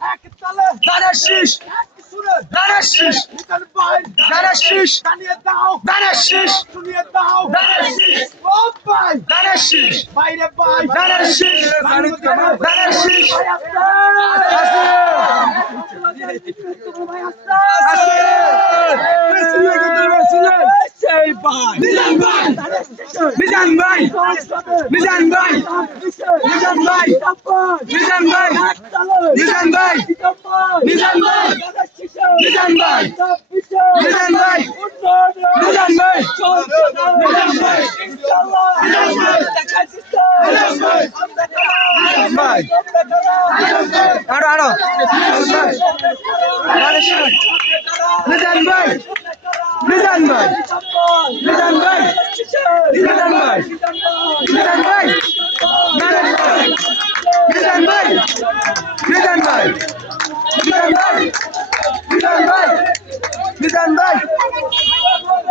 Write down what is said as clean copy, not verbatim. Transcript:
ধানের শীষ ধানের শীষ ধানের শীষ ধানের শীষ ধানের শীষ ধানের শীষ ধানের শীষ ধানের শীষ মিজান ভাই মিজান ভাই মিজান ভাই মিজান ভাই মিজান ভাই মিজান ভাই মিজান ভাই মিজান ভাই মিজান ভাই ভাই আরো আরো মিজান ভাই মিজান ভাই মিজান ভাই মিজান ভাই মিজান ভাই মিজান ভাই মিজান ভাই মিজান ভাই মিজান ভাই মিজান ভাই